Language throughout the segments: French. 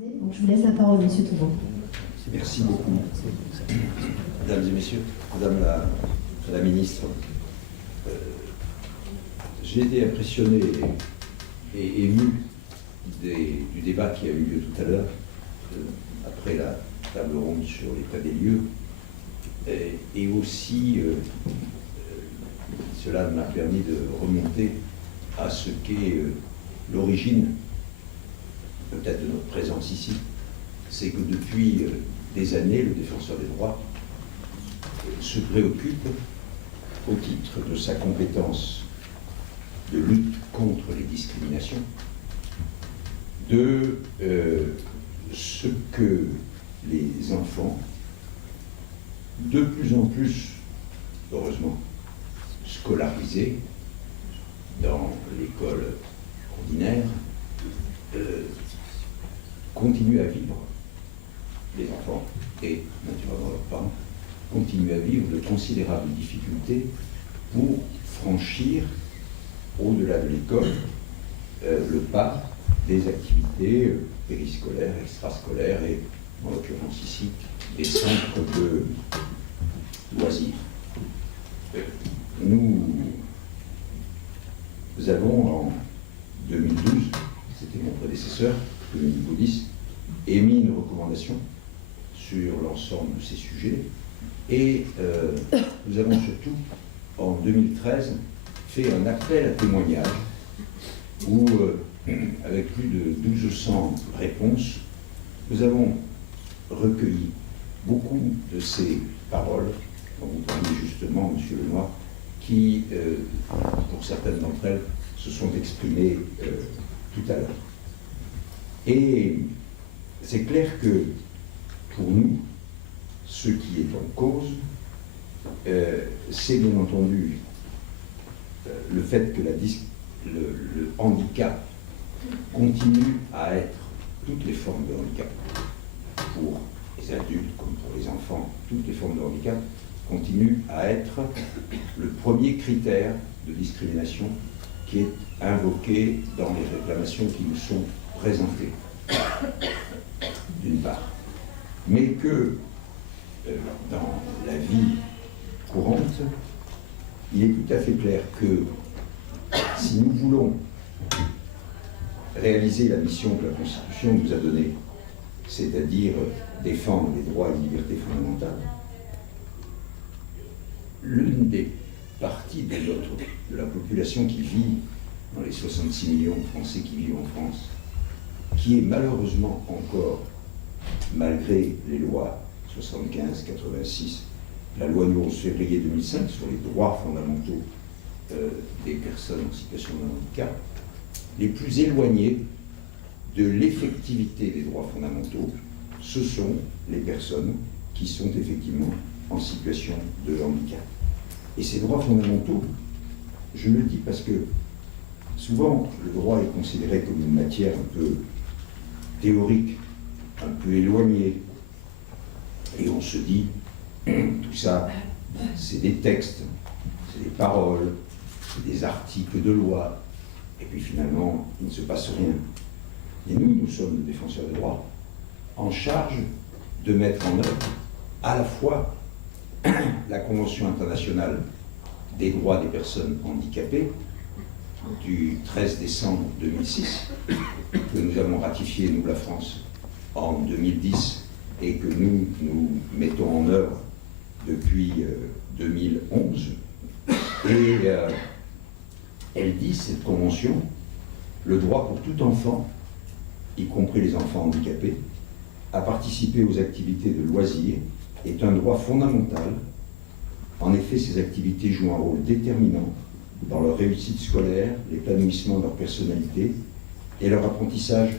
Donc je vous laisse la parole, Monsieur Touron. Merci beaucoup. Mesdames et messieurs, Madame la ministre, j'ai été impressionné et ému du débat qui a eu lieu tout à l'heure, après la table ronde sur l'état des lieux, et aussi cela m'a permis de remonter à ce qu'est l'origine peut-être de notre présence ici. C'est que depuis des années, le défenseur des droits se préoccupe, au titre de sa compétence de lutte contre les discriminations, de ce que les enfants, de plus en plus, heureusement, scolarisés dans l'école ordinaire, continuent à vivre, les enfants et naturellement leurs parents, continuent à vivre de considérables difficultés pour franchir, au-delà de l'école, le pas des activités périscolaires, extrascolaires et, en l'occurrence ici, des centres de loisirs. Nous avons en 2012, c'était mon prédécesseur, Dominique Baudis, émis une recommandation sur l'ensemble de ces sujets et nous avons surtout, en 2013, fait un appel à témoignages où, avec plus de 1200 réponses, nous avons recueilli beaucoup de ces paroles, dont vous parliez justement, Monsieur Lenoir, qui, pour certaines d'entre elles, se sont exprimées tout à l'heure. Et c'est clair que, pour nous, ce qui est en cause, c'est bien entendu le fait que le handicap continue à être, toutes les formes de handicap, pour les adultes comme pour les enfants, toutes les formes de handicap continuent à être le premier critère de discrimination qui est invoqué dans les réclamations qui nous sont présentées, d'une part. Mais que dans la vie courante, il est tout à fait clair que si nous voulons réaliser la mission que la Constitution nous a donnée, c'est-à-dire défendre les droits et les libertés fondamentales, l'une des parties de la population qui vit dans les 66 millions de Français qui vivent en France, qui est malheureusement encore, malgré les lois 75, 86, la loi du 11 février 2005 sur les droits fondamentaux des personnes en situation de handicap, les plus éloignés de l'effectivité des droits fondamentaux, ce sont les personnes qui sont effectivement en situation de handicap. Et ces droits fondamentaux, je le dis parce que souvent le droit est considéré comme une matière un peu théorique, un peu éloignée, et on se dit, tout ça, c'est des textes, c'est des paroles, c'est des articles de loi, et puis finalement, il ne se passe rien. Et nous sommes les défenseurs des droits, en charge de mettre en œuvre à la fois la Convention internationale des droits des personnes handicapées du 13 décembre 2006, que nous avons ratifiée, nous, la France, en 2010, et que nous mettons en œuvre depuis 2011. Et elle dit, cette convention, le droit pour tout enfant, y compris les enfants handicapés, à participer aux activités de loisirs est un droit fondamental. En effet, ces activités jouent un rôle déterminant dans leur réussite scolaire, l'épanouissement de leur personnalité et leur apprentissage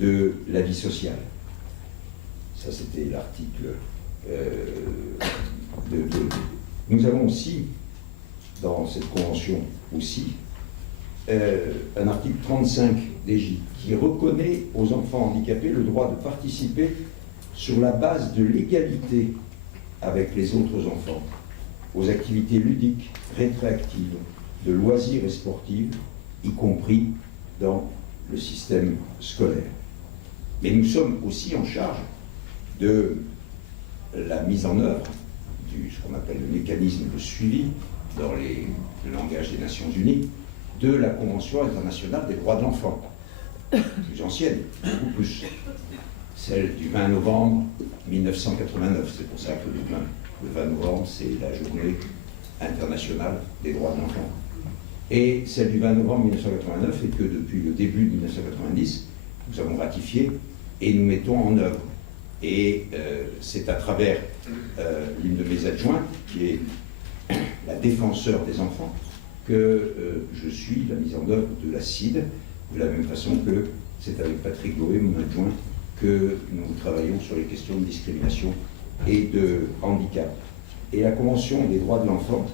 de la vie sociale. Ça, c'était l'article Nous avons aussi, dans cette convention aussi, un article 35 DJ qui reconnaît aux enfants handicapés le droit de participer sur la base de l'égalité avec les autres enfants aux activités ludiques, récréatives, de loisirs et sportives, y compris dans le système scolaire. Mais nous sommes aussi en charge de la mise en œuvre ce qu'on appelle le mécanisme de suivi dans le langage des Nations Unies de la Convention internationale des droits de l'enfant, plus ancienne, beaucoup plus, celle du 20 novembre 1989. C'est pour ça que le 20 novembre, c'est la journée internationale des droits de l'enfant. Et celle du 20 novembre 1989, et que depuis le début de 1990, nous avons ratifié et nous mettons en œuvre. Et c'est à travers l'une de mes adjointes, qui est la défenseur des enfants, que je suis la mise en œuvre de la CID, de la même façon que c'est avec Patrick Goé, mon adjoint, que nous travaillons sur les questions de discrimination et de handicap. Et la Convention des droits de l'enfant,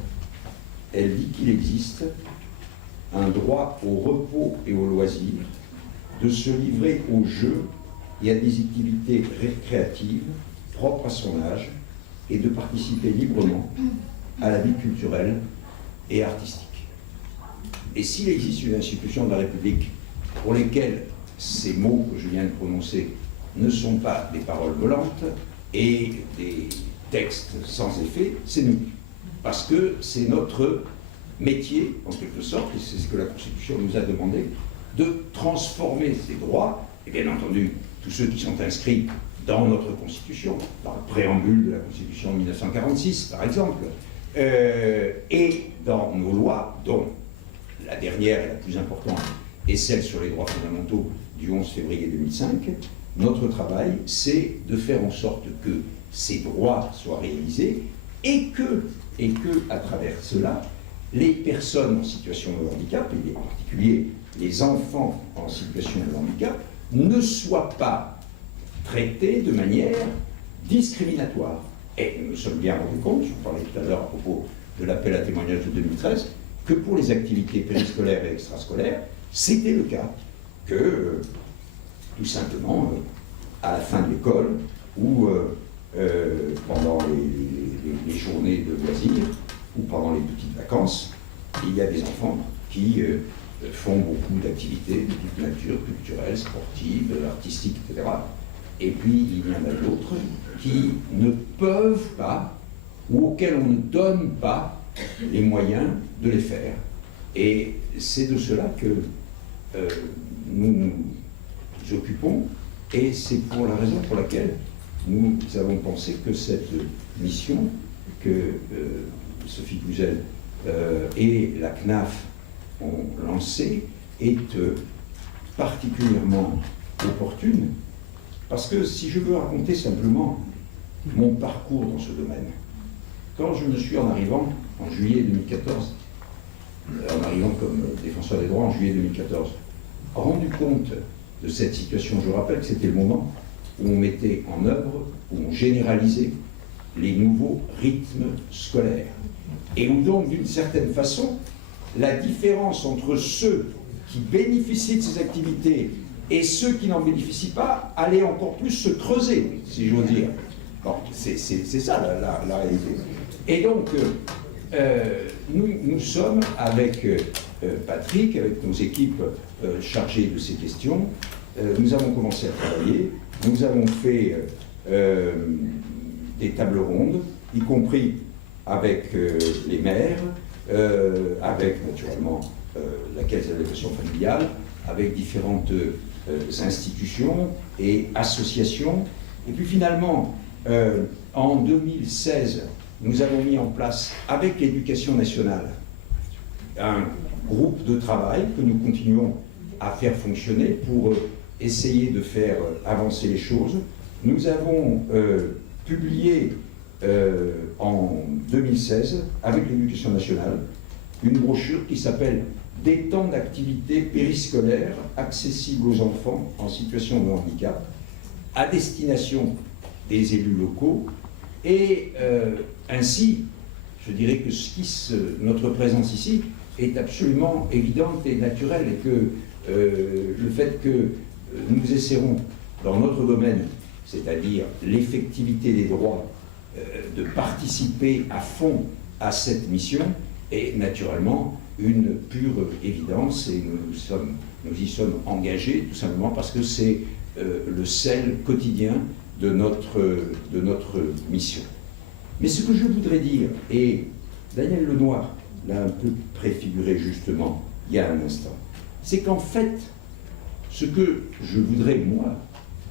elle dit qu'il existe un droit au repos et au loisir, de se livrer au jeu et à des activités récréatives propres à son âge et de participer librement à la vie culturelle et artistique. Et s'il existe une institution de la République pour lesquelles ces mots que je viens de prononcer ne sont pas des paroles volantes et des textes sans effet, c'est nous. Parce que c'est notre métier, en quelque sorte, et c'est ce que la Constitution nous a demandé, de transformer ces droits, et bien entendu, tous ceux qui sont inscrits dans notre Constitution, dans le préambule de la Constitution de 1946, par exemple, et dans nos lois, dont la dernière et la plus importante est celle sur les droits fondamentaux du 11 février 2005, notre travail, c'est de faire en sorte que ces droits soient réalisés et que à travers cela, les personnes en situation de handicap, et en particulier les enfants en situation de handicap, ne soient pas traités de manière discriminatoire. Et nous nous sommes bien rendus compte, je vous parlais tout à l'heure à propos de l'appel à témoignage de 2013, que pour les activités périscolaires et extrascolaires, c'était le cas, que tout simplement, à la fin de l'école, ou pendant les journées de loisirs, ou pendant les petites vacances, il y a des enfants qui font beaucoup d'activités de toute nature, culturelles, sportives, artistiques, etc. Et puis il y en a d'autres qui ne peuvent pas, ou auxquels on ne donne pas les moyens de les faire. Et c'est de cela que nous nous occupons, et c'est pour la raison pour laquelle nous avons pensé que cette mission que Sophie Cluzel et la CNAF ont lancée est particulièrement opportune, parce que si je veux raconter simplement mon parcours dans ce domaine, quand je me suis, en arrivant en juillet 2014, en arrivant comme défenseur des droits en juillet 2014, rendu compte de cette situation, je rappelle que c'était le moment où on mettait en œuvre, où on généralisait les nouveaux rythmes scolaires. Et où donc, d'une certaine façon, la différence entre ceux qui bénéficient de ces activités et ceux qui n'en bénéficient pas allait encore plus se creuser, si j'ose dire. Bon, c'est ça la réalité. Et donc, nous sommes avec Patrick, avec nos équipes chargées de ces questions, nous avons commencé à travailler, nous avons fait des tables rondes, y compris avec les maires, avec naturellement la Caisse d'allocation familiale, avec différentes institutions et associations. Et puis finalement, en 2016, nous avons mis en place, avec l'Éducation nationale, un groupe de travail que nous continuons à faire fonctionner pour essayer de faire avancer les choses. Nous avons publié en 2016, avec l'Éducation nationale, une brochure qui s'appelle « Des temps d'activité périscolaire accessibles aux enfants en situation de handicap » à destination des élus locaux. Et ainsi, je dirais que notre présence ici est absolument évidente et naturelle, et que le fait que nous essaierons dans notre domaine, c'est-à-dire l'effectivité des droits, de participer à fond à cette mission est naturellement une pure évidence, et nous y sommes engagés tout simplement parce que c'est le sel quotidien de notre mission. Mais ce que je voudrais dire, et Daniel Lenoir l'a un peu préfiguré justement il y a un instant, c'est qu'en fait, ce que je voudrais, moi,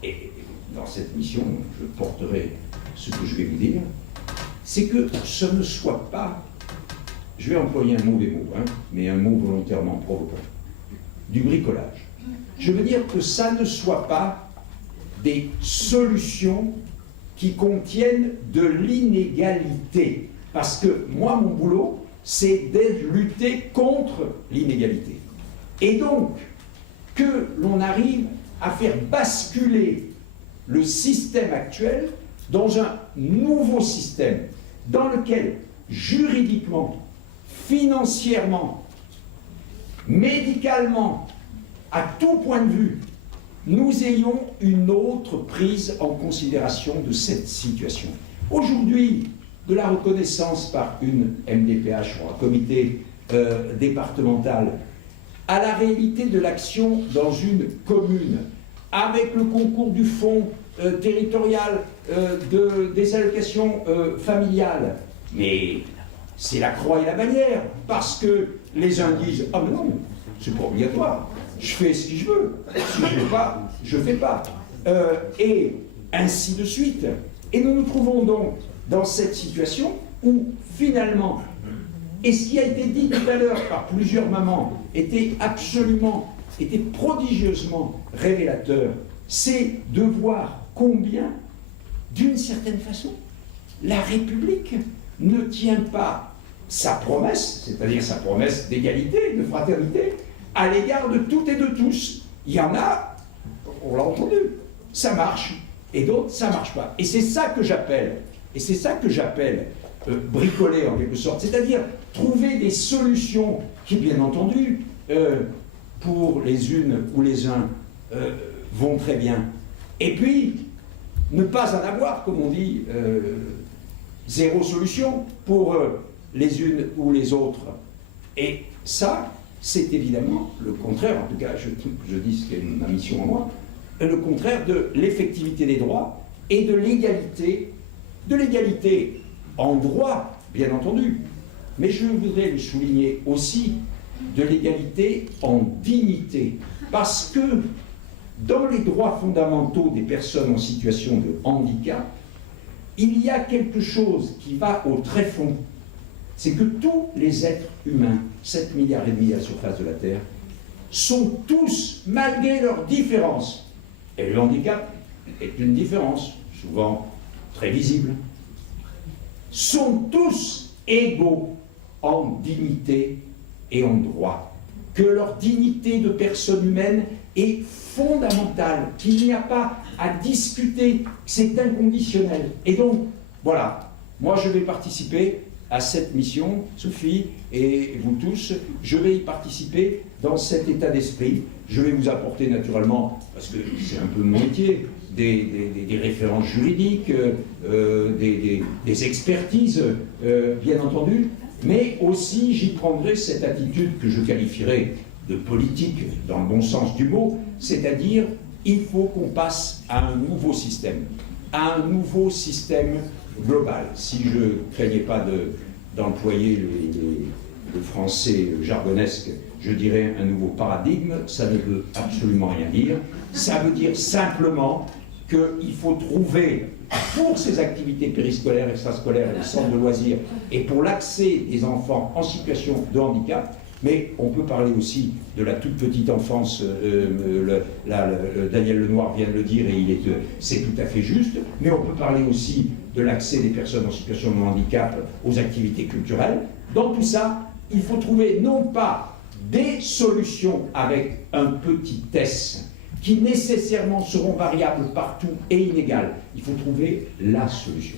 et dans cette mission, je porterai ce que je vais vous dire, c'est que ce ne soit pas, je vais employer un mauvais mot, mais un mot volontairement provoquant, du bricolage. Je veux dire que ça ne soit pas des solutions qui contiennent de l'inégalité. Parce que moi, mon boulot, c'est de lutter contre l'inégalité. Et donc, que l'on arrive à faire basculer le système actuel dans un nouveau système, dans lequel, juridiquement, financièrement, médicalement, à tout point de vue, nous ayons une autre prise en considération de cette situation. Aujourd'hui, de la reconnaissance par une MDPH ou un comité départemental à la réalité de l'action dans une commune, avec le concours du fonds territorial des allocations familiales. Mais c'est la croix et la bannière, parce que les uns disent « Ah mais non, c'est pas obligatoire, je fais ce que je veux, si je ne veux pas, je ne fais pas. » Et ainsi de suite. Et nous nous trouvons donc dans cette situation où finalement, et ce qui a été dit tout à l'heure par plusieurs mamans était prodigieusement révélateur, c'est de voir combien, d'une certaine façon, la République ne tient pas sa promesse, c'est-à-dire sa promesse d'égalité, de fraternité, à l'égard de toutes et de tous. Il y en a, on l'a entendu, ça marche, et d'autres, ça ne marche pas. Et c'est ça que j'appelle, bricoler en quelque sorte, c'est-à-dire trouver des solutions qui, bien entendu, pour les unes ou les uns, vont très bien. Et puis, ne pas en avoir, comme on dit, zéro solution pour les unes ou les autres. Et ça, c'est évidemment le contraire, en tout cas, je dis ce qui est ma mission à moi, le contraire de l'effectivité des droits et de l'égalité en droit, bien entendu, mais je voudrais le souligner aussi, de l'égalité en dignité, parce que dans les droits fondamentaux des personnes en situation de handicap, il y a quelque chose qui va au tréfonds, c'est que tous les êtres humains, 7,5 milliards à la surface de la Terre, sont tous, malgré leurs différences, et le handicap est une différence, souvent très visible, sont tous égaux en dignité et en droit, que leur dignité de personne humaine est fondamentale, qu'il n'y a pas à discuter, c'est inconditionnel. Et donc, voilà, moi je vais participer à cette mission, Sophie et vous tous, je vais y participer dans cet état d'esprit. Je vais vous apporter naturellement, parce que c'est un peu mon métier, des références juridiques, des expertises, bien entendu, mais aussi j'y prendrai cette attitude que je qualifierais de politique dans le bon sens du mot, c'est-à-dire il faut qu'on passe à un nouveau système global. Si je ne craignais pas d'employer le français jargonesque, je dirais un nouveau paradigme, ça ne veut absolument rien dire. Ça veut dire simplement qu'il faut trouver, pour ces activités périscolaires, extrascolaires et les centres de loisirs, et pour l'accès des enfants en situation de handicap, mais on peut parler aussi de la toute petite enfance, Daniel Lenoir vient de le dire et c'est tout à fait juste, mais on peut parler aussi de l'accès des personnes en situation de handicap aux activités culturelles. Dans tout ça, il faut trouver non pas des solutions avec un petit S, qui nécessairement seront variables partout et inégales. Il faut trouver la solution.